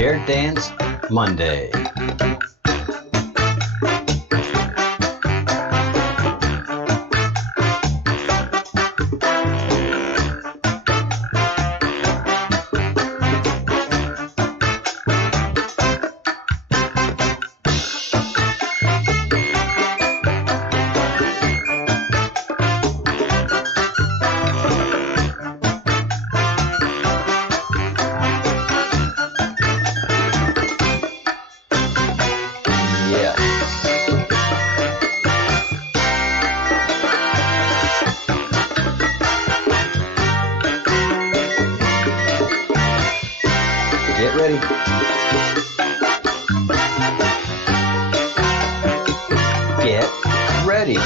Shared Dance Monday. Get ready. Get ready.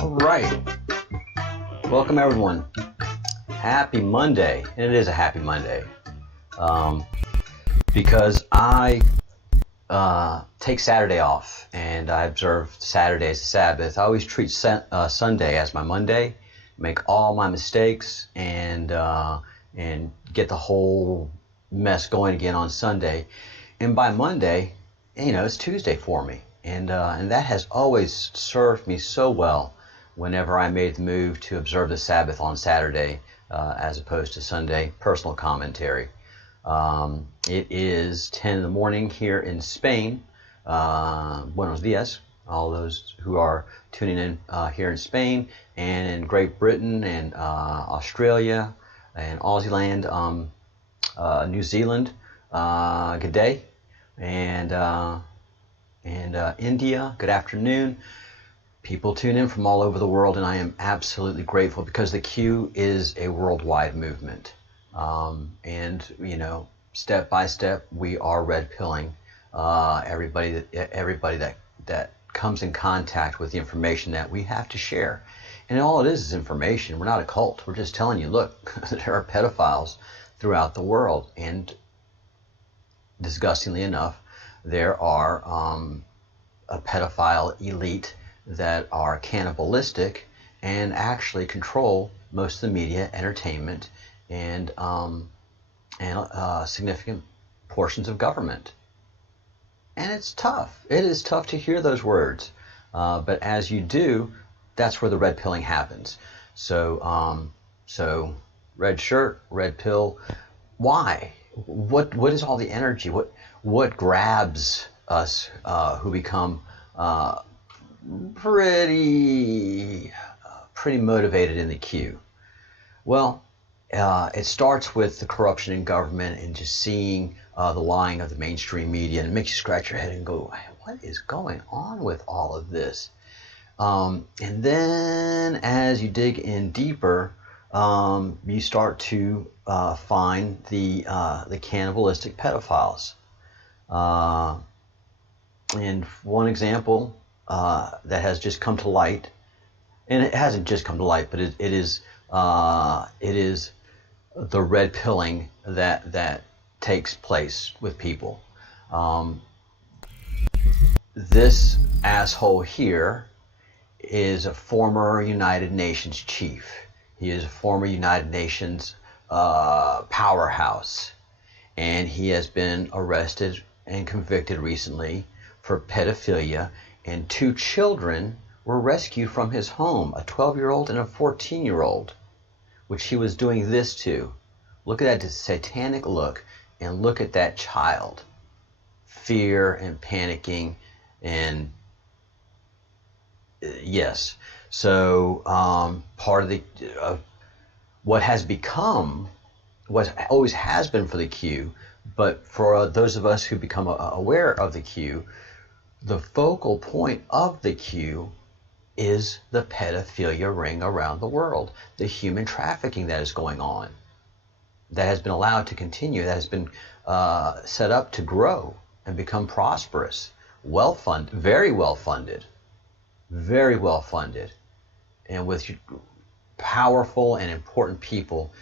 All right. Welcome everyone. Happy Monday. And it is a happy Monday. Because I take Saturday off and I observe Saturday as a Sabbath. I always treat Sunday as my Monday, make all my mistakes, and get the whole mess going again on Sunday. And by Monday, it's Tuesday for me, and that has always served me so well whenever I made the move to observe the Sabbath on Saturday as opposed to Sunday. Personal commentary. It is 10 in the morning here in Spain. Buenos dias, all those who are tuning in here in Spain and in Great Britain and Australia and Aussie land, New Zealand. Good day, and India. Good afternoon. People tune in from all over the world, and I am absolutely grateful because the Q is a worldwide movement. And step by step, we are red pilling everybody that comes in contact with the information that we have to share. And all it is information. We're not a cult. We're just telling you, look, there are pedophiles throughout the world, and disgustingly enough, there are a pedophile elite that are cannibalistic and actually control most of the media, entertainment, and significant portions of government. And it's tough. It is tough to hear those words. But as you do, that's where the red pilling happens. So red shirt, red pill. Why? What is all the energy? What grabs us who become pretty motivated in the queue? Well, it starts with the corruption in government and just seeing the lying of the mainstream media, and it makes you scratch your head and go, what is going on with all of this? And then as you dig in deeper, you start to find the cannibalistic pedophiles. And one example that has just come to light, and it hasn't just come to light, but it is the red pilling that takes place with people. This asshole here is a former United Nations chief. He is a former United Nations powerhouse, and he has been arrested and convicted recently for pedophilia, and 2 children were rescued from his home, a 12-year-old and a 14-year-old, which he was doing this to. Look at that satanic look, and look at that child. Fear and panicking, and yes. So part of the what has become, what always has been for the Q, but for those of us who become aware of the Q, the focal point of the Q is the pedophilia ring around the world, the human trafficking that is going on, that has been allowed to continue, that has been set up to grow and become prosperous, well-funded, very well-funded, and with powerful and important people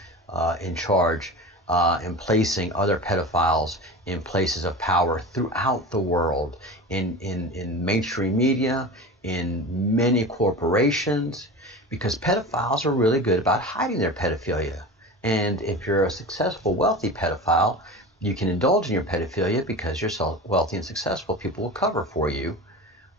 in charge and placing other pedophiles in places of power throughout the world, in mainstream media, in many corporations, because pedophiles are really good about hiding their pedophilia. And if you're a successful, wealthy pedophile, you can indulge in your pedophilia because you're so wealthy and successful. People will cover for you.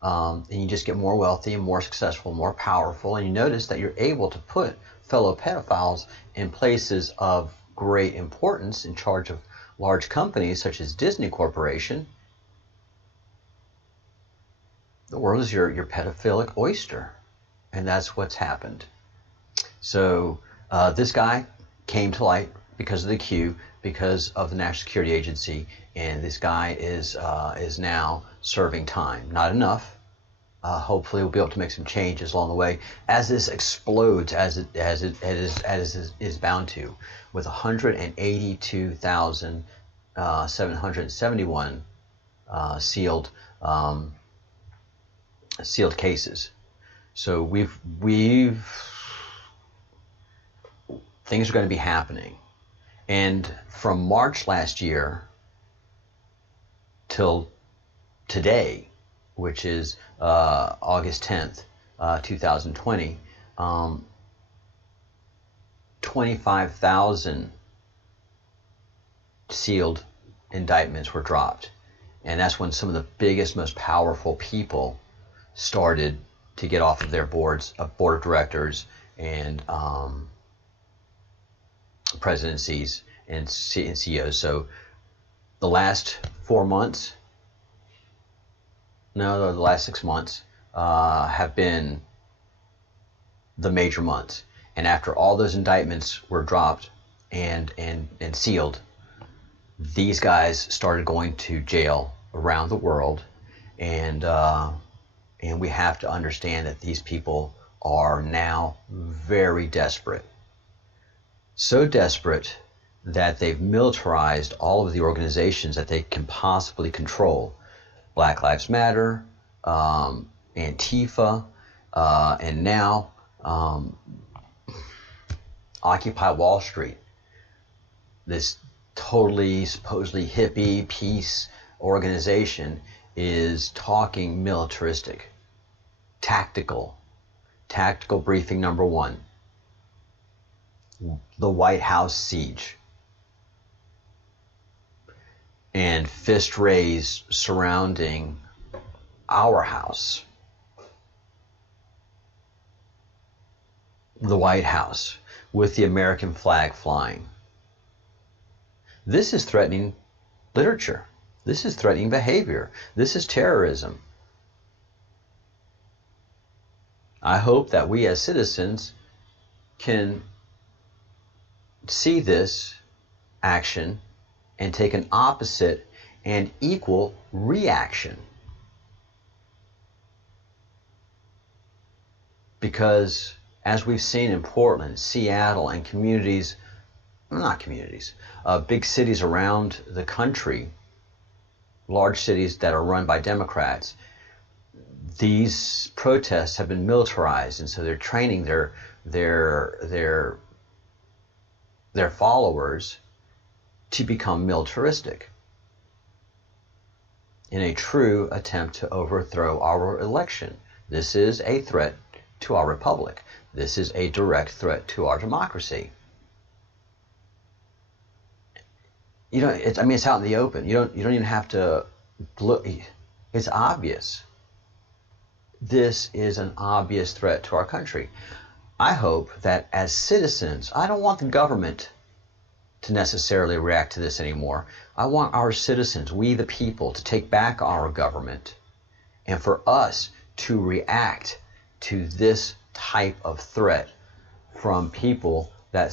And you just get more wealthy and more successful, more powerful. And you notice that you're able to put fellow pedophiles in places of great importance, in charge of large companies such as Disney Corporation. The world is your pedophilic oyster. And that's what's happened. So this guy came to light because of the Q, because of the National Security Agency, and this guy is now serving time. Not enough. Hopefully we'll be able to make some changes along the way as this explodes, as it is bound to, with 182,771 sealed cases. So we've things are going to be happening, and from March last year till today, which is August 10th, 2020, 25,000 sealed indictments were dropped. And that's when some of the biggest, most powerful people started to get off of their board of directors and presidencies and CEOs. So the last 4 months, no, the last 6 months have been the major months. And after all those indictments were dropped and sealed, these guys started going to jail around the world, and we have to understand that these people are now very desperate. So desperate that they've militarized all of the organizations that they can possibly control. Black Lives Matter, Antifa, and now Occupy Wall Street. This totally, supposedly hippie peace organization is talking militaristic. Tactical briefing number 1. The White House siege. And fist raised surrounding our house. The White House with the American flag flying. This is threatening literature. This is threatening behavior. This is terrorism. I hope that we as citizens can see this action and take an opposite and equal reaction. Because as we've seen in Portland, Seattle, and big cities around the country, large cities that are run by Democrats, these protests have been militarized, and so they're training their followers to become militaristic in a true attempt to overthrow our election. This is a threat to our republic. This is a direct threat to our democracy. It's out in the open. You don't even have to look. It's obvious. This is an obvious threat to our country. I hope that as citizens, I don't want the government to necessarily react to this anymore. I want our citizens, we the people, to take back our government, and for us to react to this type of threat from people that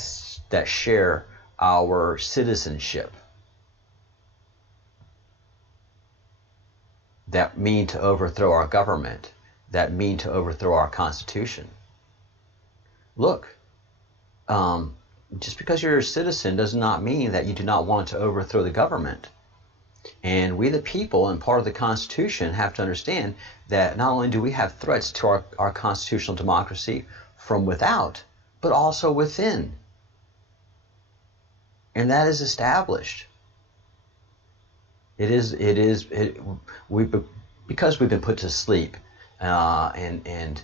share our citizenship, that mean to overthrow our government, that mean to overthrow our Constitution. Look, just because you're a citizen does not mean that you do not want to overthrow the government. And we the people, and part of the Constitution, have to understand that not only do we have threats to our constitutional democracy from without, but also within. and that is established. Because we've been put to sleep, and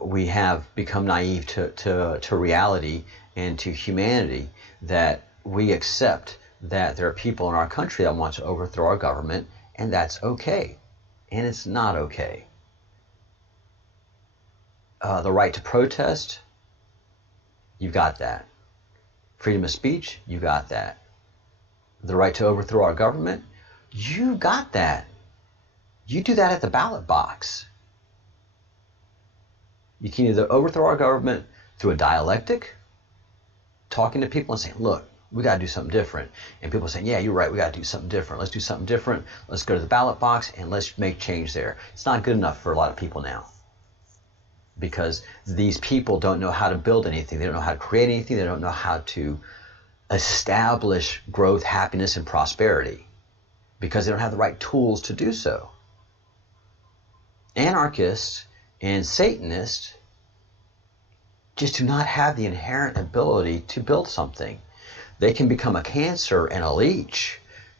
we have become naive to reality and to humanity, that we accept that there are people in our country that want to overthrow our government, and that's okay. And it's not okay. The right to protest, you've got that. Freedom of speech, you got that. The right to overthrow our government, you got that. You do that at the ballot box. You can either overthrow our government through a dialectic, talking to people and saying, look, we got to do something different. And people saying, yeah, you're right, we got to do something different. Let's do something different. Let's go to the ballot box and let's make change there. It's not good enough for a lot of people now, because these people don't know how to build anything. They don't know how to create anything. They don't know how to establish growth, happiness, and prosperity, because they don't have the right tools to do so. Anarchists and Satanists just do not have the inherent ability to build something. They can become a cancer and a leech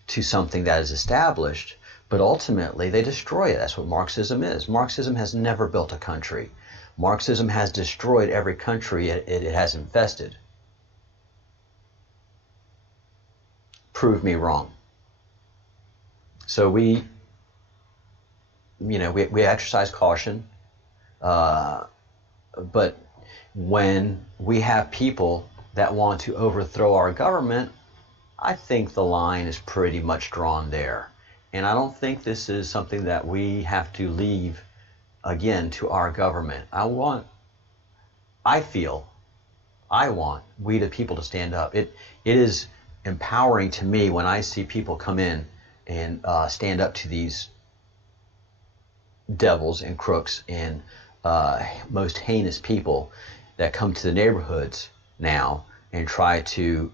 to something that is established, but ultimately they destroy it. That's what Marxism is. Marxism has never built a country. Marxism has destroyed every country it has infested. Prove me wrong. So we exercise caution, but when we have people that want to overthrow our government, I think the line is pretty much drawn there. And I don't think this is something that we have to leave again to our government. I want we the people to stand up. It is empowering to me when I see people come in and stand up to these devils and crooks and most heinous people that come to the neighborhoods now and try to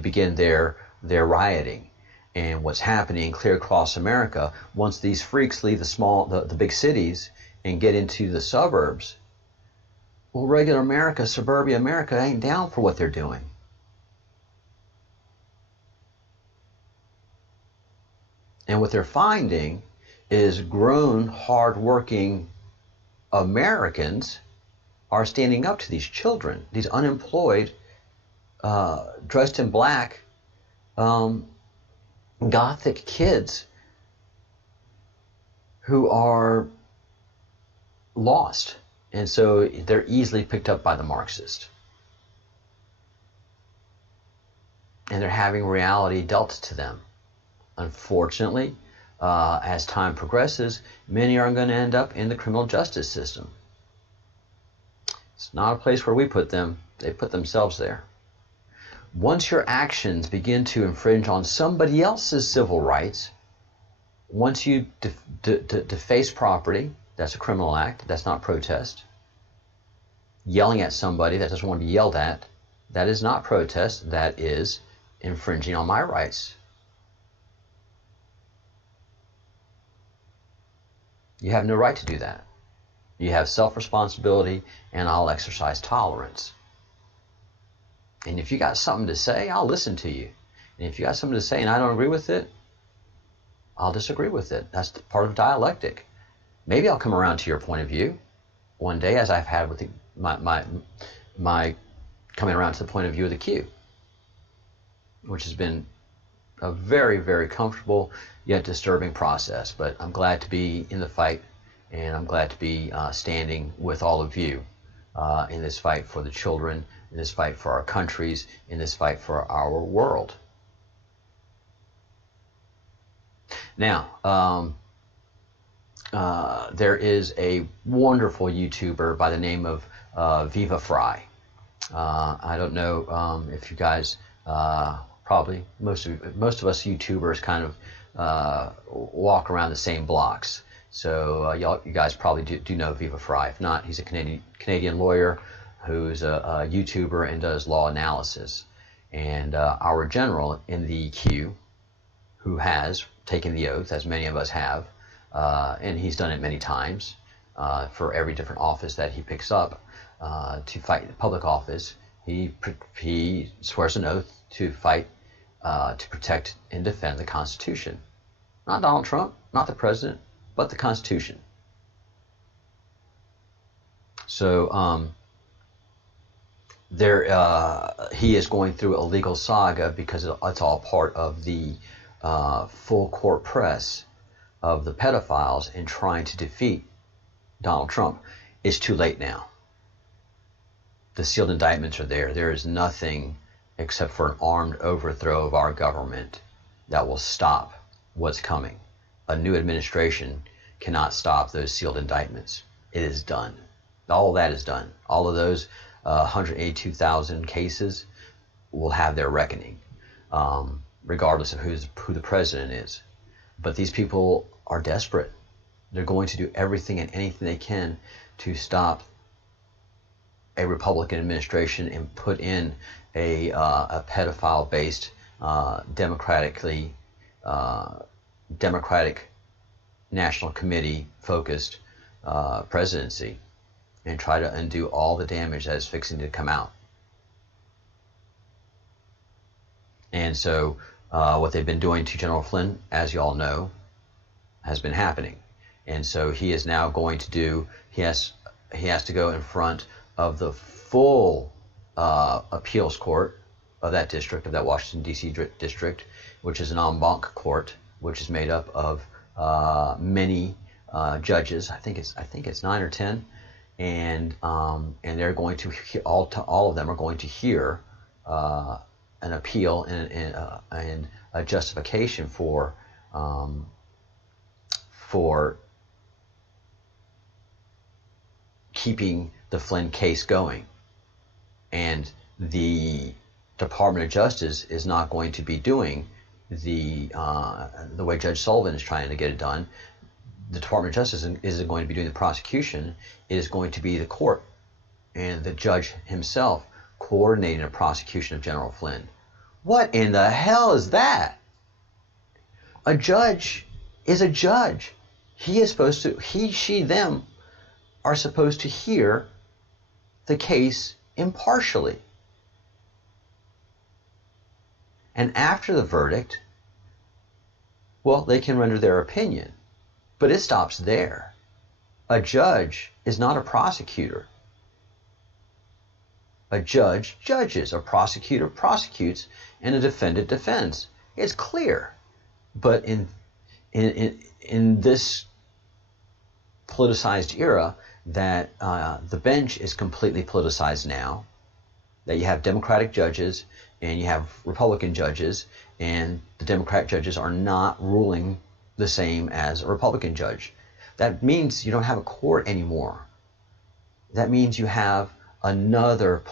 begin their rioting. And what's happening clear across America, once these freaks leave the big cities and get into the suburbs, well, regular America, suburbia America ain't down for what they're doing. And what they're finding is grown, hard-working Americans are standing up to these children, these unemployed, dressed in black, Gothic kids who are lost. And so they're easily picked up by the Marxist. And they're having reality dealt to them. Unfortunately, as time progresses, many are going to end up in the criminal justice system. It's not a place where we put them. They put themselves there. Once your actions begin to infringe on somebody else's civil rights, once you deface property, that's a criminal act. That's not protest. Yelling at somebody that doesn't want to be yelled at, that is not protest. That is infringing on my rights. You have no right to do that. You have self-responsibility, and I'll exercise tolerance. And if you got something to say, I'll listen to you. And if you got something to say and I don't agree with it, I'll disagree with it. That's part of dialectic. Maybe I'll come around to your point of view one day, as I've had with my coming around to the point of view of the Q, which has been a very, very comfortable yet disturbing process. But I'm glad to be in the fight, and I'm glad to be standing with all of you in this fight for the children, in this fight for our countries, in this fight for our world. Now, there is a wonderful YouTuber by the name of Viva Fry. I don't know if you guys, probably most of us YouTubers kind of walk around the same blocks. So you guys probably do know Viva Fry. If not, he's a Canadian lawyer who's a YouTuber and does law analysis. And our general in the Q, who has taken the oath, as many of us have, and he's done it many times for every different office that he picks up to fight public office. He swears an oath to fight to protect and defend the Constitution. Not Donald Trump, not the president, but the Constitution. So he is going through a legal saga because it's all part of the full court press of the pedophiles in trying to defeat Donald Trump. It's too late now. The sealed indictments are there. There is nothing except for an armed overthrow of our government that will stop what's coming. A new administration cannot stop those sealed indictments. It is done. All of that is done. All of those 182,000 cases will have their reckoning, regardless of who the president is. But these people are desperate. They're going to do everything and anything they can to stop a Republican administration and put in a pedophile-based, Democratic National Committee-focused presidency, and try to undo all the damage that is fixing to come out. And so what they've been doing to General Flynn, as you all know, has been happening. And so he is now going to do, he has to go in front of the full appeals court of that district, of that Washington, D.C. district, which is an en banc court, which is made up of many judges. I think it's 9 or 10. And they're going to all of them are going to hear an appeal and a justification for keeping the Flynn case going. And the Department of Justice is not going to be doing the way Judge Sullivan is trying to get it done. The Department of Justice isn't going to be doing the prosecution. It is going to be the court and the judge himself coordinating a prosecution of General Flynn. What in the hell is that? A judge is a judge. He is supposed to, he, she, them are supposed to hear the case impartially. And after the verdict, well, they can render their opinion. But it stops there. A judge is not a prosecutor. A judge judges, a prosecutor prosecutes, and a defendant defends. It's clear. But in this politicized era, that the bench is completely politicized now, that you have Democratic judges and you have Republican judges, and the Democratic judges are not ruling the same as a Republican judge. That means you don't have a court anymore. That means you have another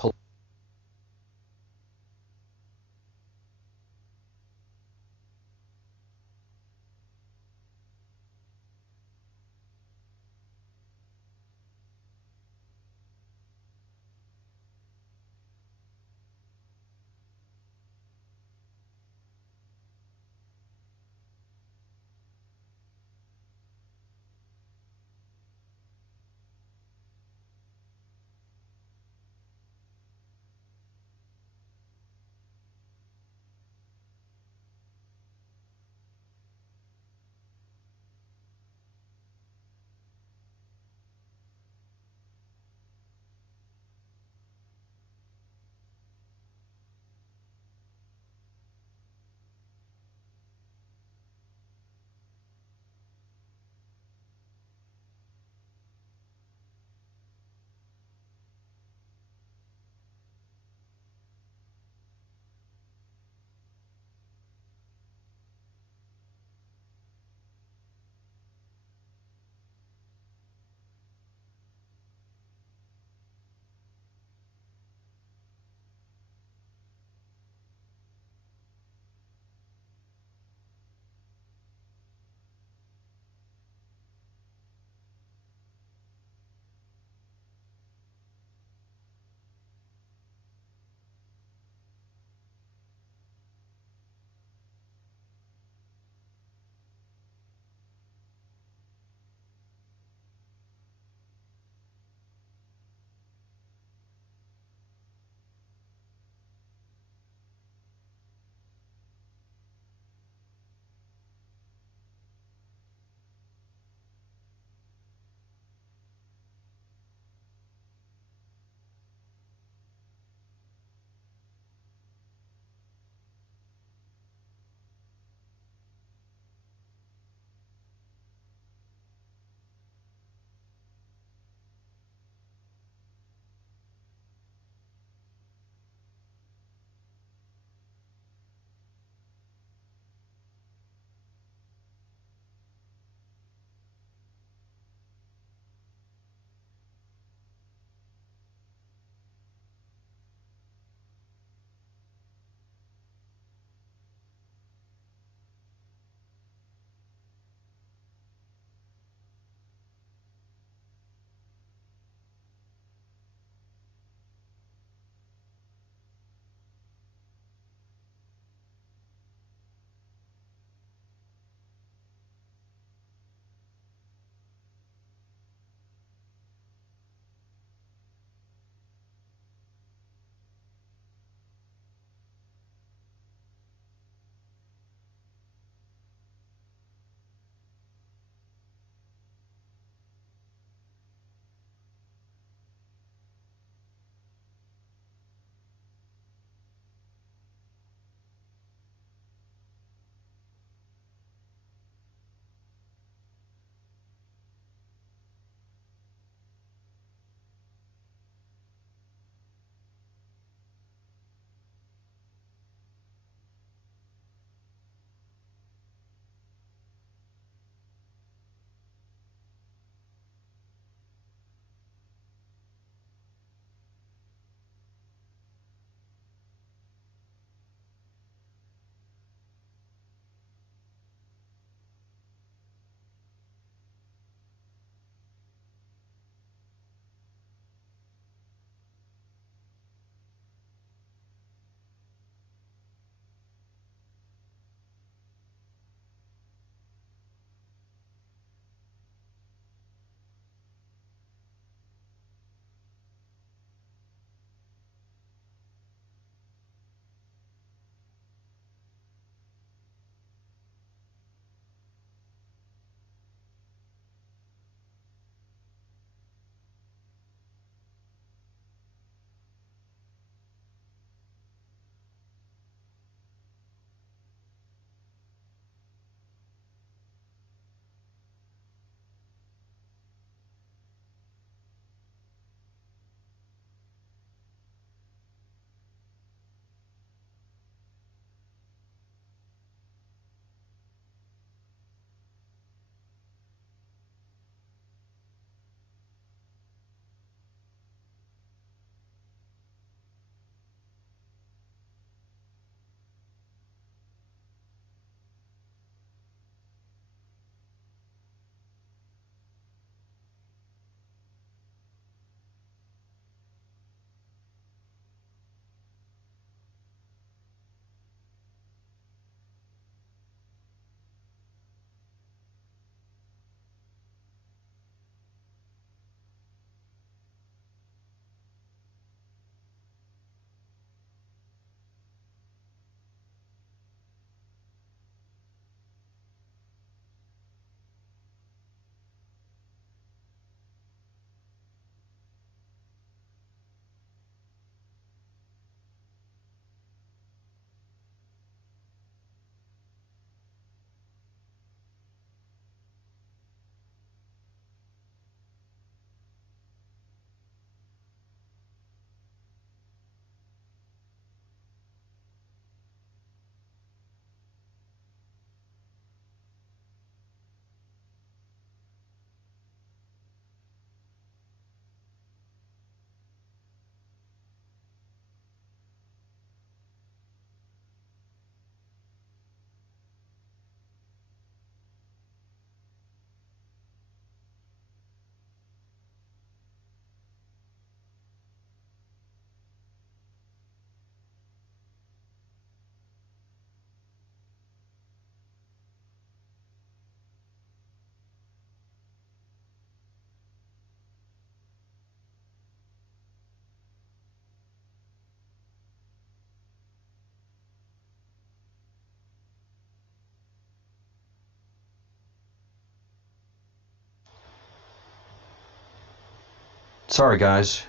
Sorry, guys.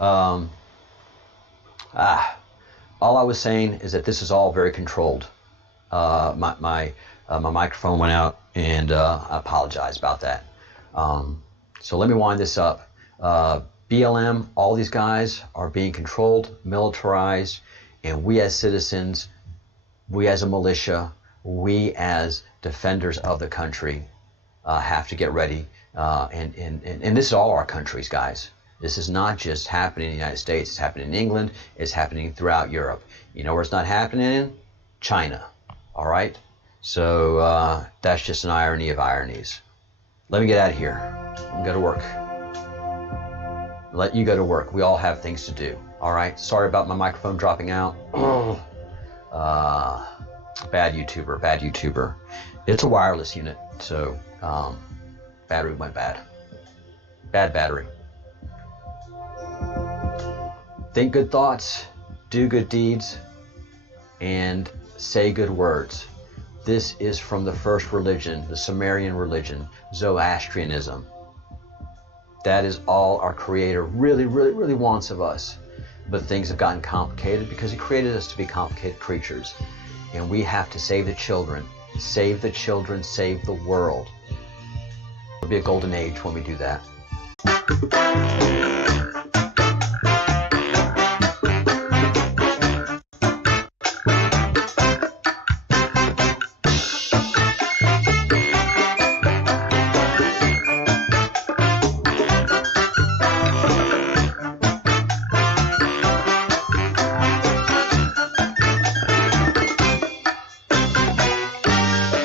All I was saying is that this is all very controlled. My microphone went out, and I apologize about that. So let me wind this up. BLM, all these guys are being controlled, militarized, and we as citizens, we as a militia, we as defenders of the country have to get ready. And this is all our countries, guys. This is not just happening in the United States. It's happening in England. It's happening throughout Europe. You know where it's not happening in? China. All right? So that's just an irony of ironies. Let me get out of here. I'm going to go to work. Let you go to work. We all have things to do. All right? Sorry about my microphone dropping out. Bad YouTuber. Bad YouTuber. It's a wireless unit, so battery went bad. Bad battery. Think good thoughts, do good deeds, and say good words. This is from the first religion, the Sumerian religion, Zoroastrianism. That is all our Creator really, really, really wants of us. But things have gotten complicated because He created us to be complicated creatures. And we have to save the children. Save the children, save the world. It'll be a golden age when we do that.